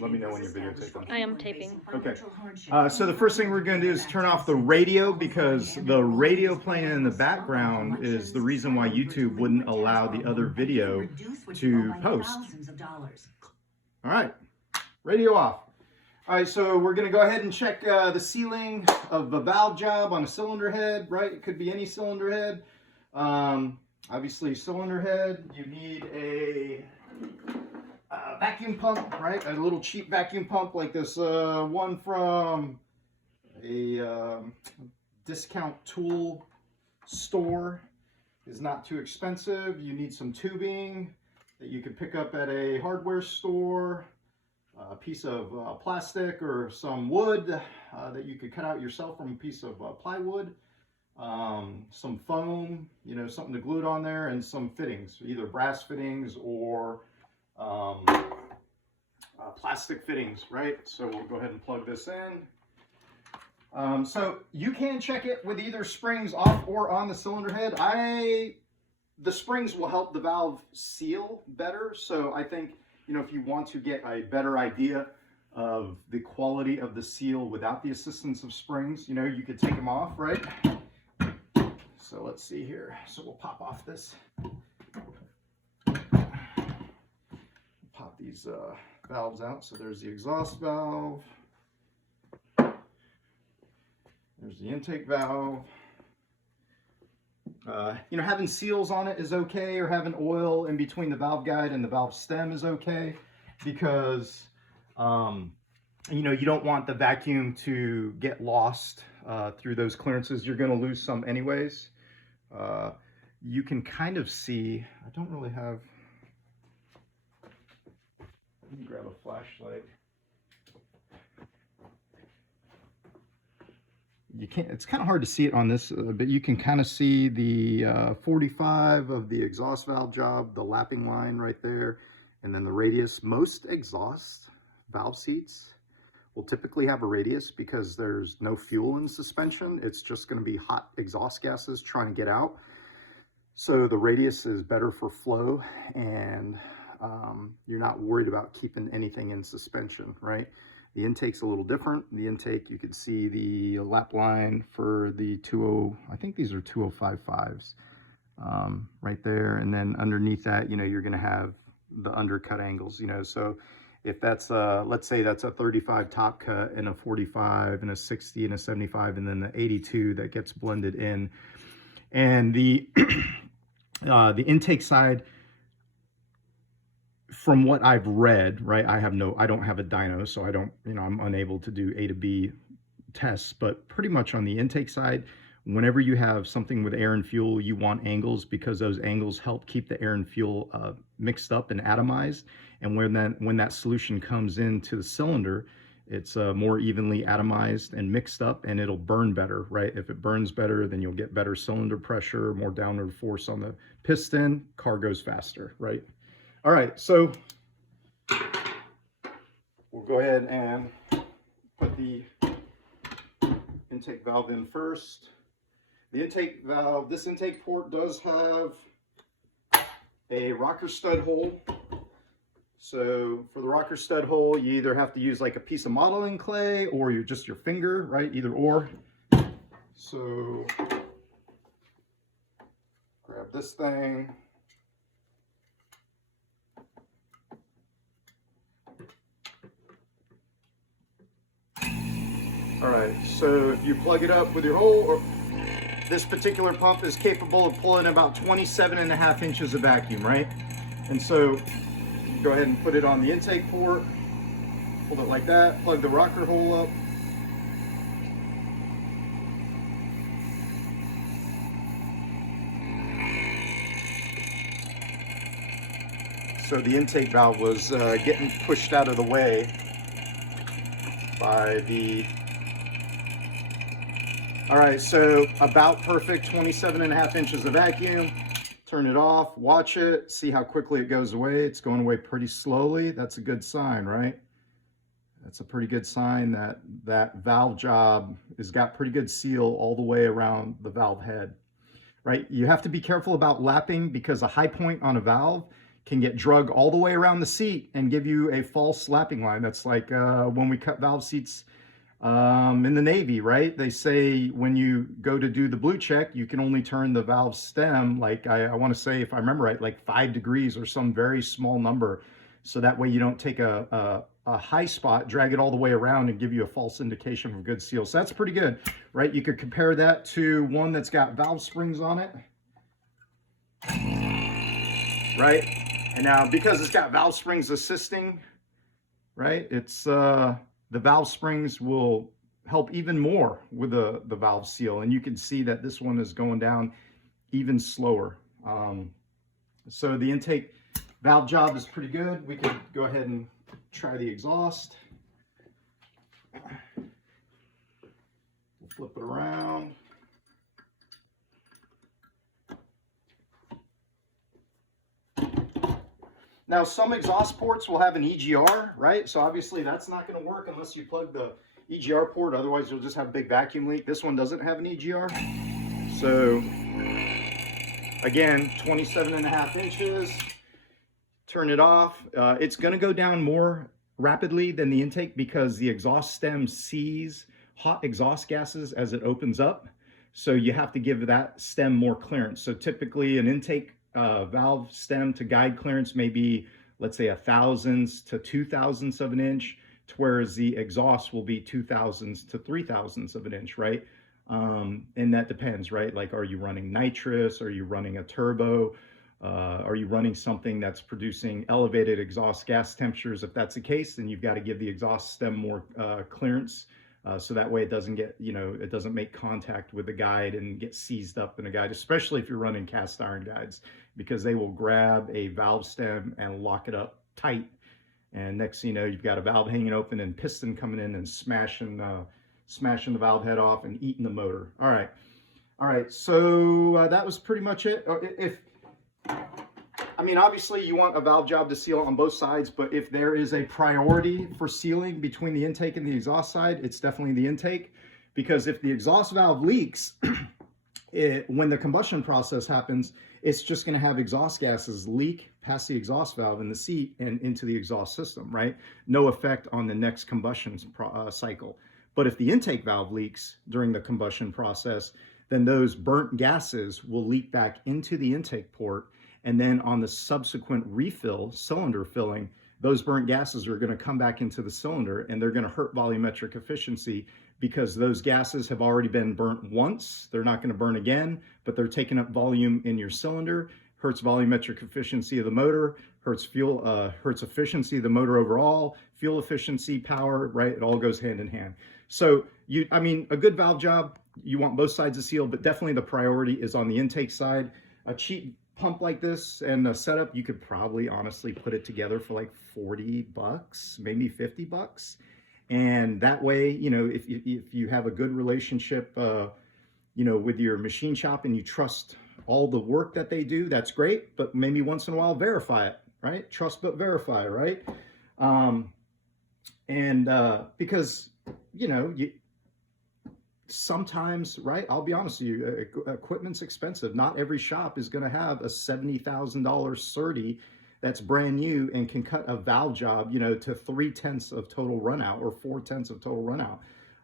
let me know when you're videotaping. I am taping. Okay. So the first thing we're going to do is turn off the radio, because the radio playing in the background is the reason why YouTube wouldn't allow the other video to post. All right, radio off. All right, so we're going to go ahead and check the sealing of the valve job on a cylinder head, right? It could be any cylinder head. Obviously, cylinder head, you need a vacuum pump, right? A little cheap vacuum pump like this one from a discount tool store. Is not too expensive. You need some tubing that you could pick up at a hardware store, a piece of plastic or some wood that you could cut out yourself from a piece of plywood, some foam, you know, something to glue it on there, and some fittings, either brass fittings or plastic fittings, right? So we'll go ahead and plug this in. So you can check it with either springs off or on the cylinder head. The springs will help the valve seal better. So I think, you know, if you want to get a better idea of the quality of the seal without the assistance of springs, you know, you could take them off, right? So let's see here. So we'll pop off this. Pop these valves out. So there's the exhaust valve. There's the intake valve. You know, having seals on it is okay, or having oil in between the valve guide and the valve stem is okay, because you know, you don't want the vacuum to get lost through those clearances. You're going to lose some anyways. You can kind of see, I don't really have, let me grab a flashlight. You can't, it's kind of hard to see it on this, but you can kind of see the 45 of the exhaust valve job, the lapping line right there, and then the radius. Most exhaust valve seats will typically have a radius because there's no fuel in suspension. It's just going to be hot exhaust gases trying to get out. So the radius is better for flow, and you're not worried about keeping anything in suspension, right? The intake's a little different. The intake, you can see the lap line for the 20, I think these are 2055s right there. And then underneath that, you know, you're gonna have the undercut angles, you know. So if that's, let's say that's a 35 top cut and a 45 and a 60 and a 75 and then the 82 that gets blended in. And the, the intake side, from what I've read, right, I don't have a dyno, so I don't, you know, I'm unable to do A to B tests, but pretty much on the intake side, whenever you have something with air and fuel, you want angles, because those angles help keep the air and fuel mixed up and atomized. And when that solution comes into the cylinder, it's more evenly atomized and mixed up, and it'll burn better, right? If it burns better, then you'll get better cylinder pressure, more downward force on the piston, car goes faster, right? All right, so we'll go ahead and put the intake valve in first. The intake valve, this intake port does have a rocker stud hole. So for the rocker stud hole, you either have to use like a piece of modeling clay or just your finger, right? Either or. So grab this thing. All right, so if you plug it up with your hole, or this particular pump is capable of pulling about 27.5 inches of vacuum, right? And so you go ahead and put it on the intake port, hold it like that, plug the rocker hole up. So the intake valve was getting pushed out of the way by the, all right, so about perfect 27.5 inches of vacuum. Turn it off, watch it, see how quickly it goes away. It's going away pretty slowly. That's a good sign, right? That's a pretty good sign that that valve job has got pretty good seal all the way around the valve head, right? You have to be careful about lapping, because a high point on a valve can get drug all the way around the seat and give you a false lapping line. That's like when we cut valve seats in the Navy, right? They say when you go to do the blue check, you can only turn the valve stem, like I want to say, if I remember right, like 5 degrees or some very small number. So that way you don't take a high spot, drag it all the way around and give you a false indication of a good seal. So that's pretty good, right? You could compare that to one that's got valve springs on it, right? And now because it's got valve springs assisting, right? It's the valve springs will help even more with the valve seal. And you can see that this one is going down even slower. So the intake valve job is pretty good. We could go ahead and try the exhaust. We'll flip it around. Now, some exhaust ports will have an EGR, right? So obviously that's not going to work unless you plug the EGR port. Otherwise, you'll just have a big vacuum leak. This one doesn't have an EGR. So again, 27.5 inches. Turn it off. It's going to go down more rapidly than the intake because the exhaust stem sees hot exhaust gases as it opens up. So you have to give that stem more clearance. So typically an intake valve stem to guide clearance may be, let's say, 1/1000th to 2/1000th of an inch, whereas the exhaust will be 2/1000th to 3/1000th of an inch, right? And that depends, right? Like, are you running nitrous? Are you running a turbo? Are you running something that's producing elevated exhaust gas temperatures? If that's the case, then you've got to give the exhaust stem more clearance. So that way it doesn't get, it doesn't make contact with the guide and get seized up in a guide, especially if you're running cast iron guides, because they will grab a valve stem and lock it up tight. And next thing you know, you've got a valve hanging open and piston coming in and smashing the valve head off and eating the motor. All right. So that was pretty much it. Obviously you want a valve job to seal on both sides, but if there is a priority for sealing between the intake and the exhaust side, it's definitely the intake, because if the exhaust valve leaks, when the combustion process happens, it's just going to have exhaust gases leak past the exhaust valve in the seat and into the exhaust system, right? No effect on the next combustion cycle. But if the intake valve leaks during the combustion process, then those burnt gases will leak back into the intake port. And then on the subsequent refill, cylinder filling, those burnt gases are going to come back into the cylinder and they're going to hurt volumetric efficiency, because those gases have already been burnt once. They're not going to burn again, but they're taking up volume in your cylinder, hurts volumetric efficiency of the motor, hurts efficiency of the motor overall, fuel efficiency, power, right? It all goes hand in hand. So a good valve job, you want both sides to seal, but definitely the priority is on the intake side. A cheap pump like this and a setup, you could probably honestly put it together for like $40, maybe $50. And that way, if you have a good relationship, with your machine shop and you trust all the work that they do, that's great. But maybe once in a while, verify it, right? Trust but verify, right? Because, sometimes, right, I'll be honest with you, equipment's expensive. Not every shop is going to have a $70,000 Surdy that's brand new and can cut a valve job, to 3/10 of total runout or 4/10 of total runout.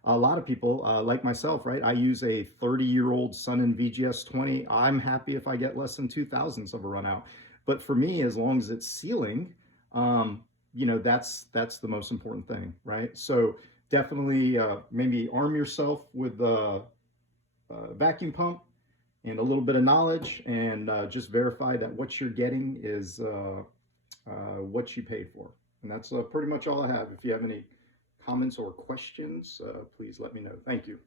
A lot of people, like myself, right, I use a 30-year-old Sunnen VGS20. I'm happy if I get less than 2/1000 of a runout. But for me, as long as it's sealing, that's the most important thing, right? So definitely maybe arm yourself with a vacuum pump and a little bit of knowledge, and just verify that what you're getting is what you paid for. And that's pretty much all I have. If you have any comments or questions, please let me know. Thank you.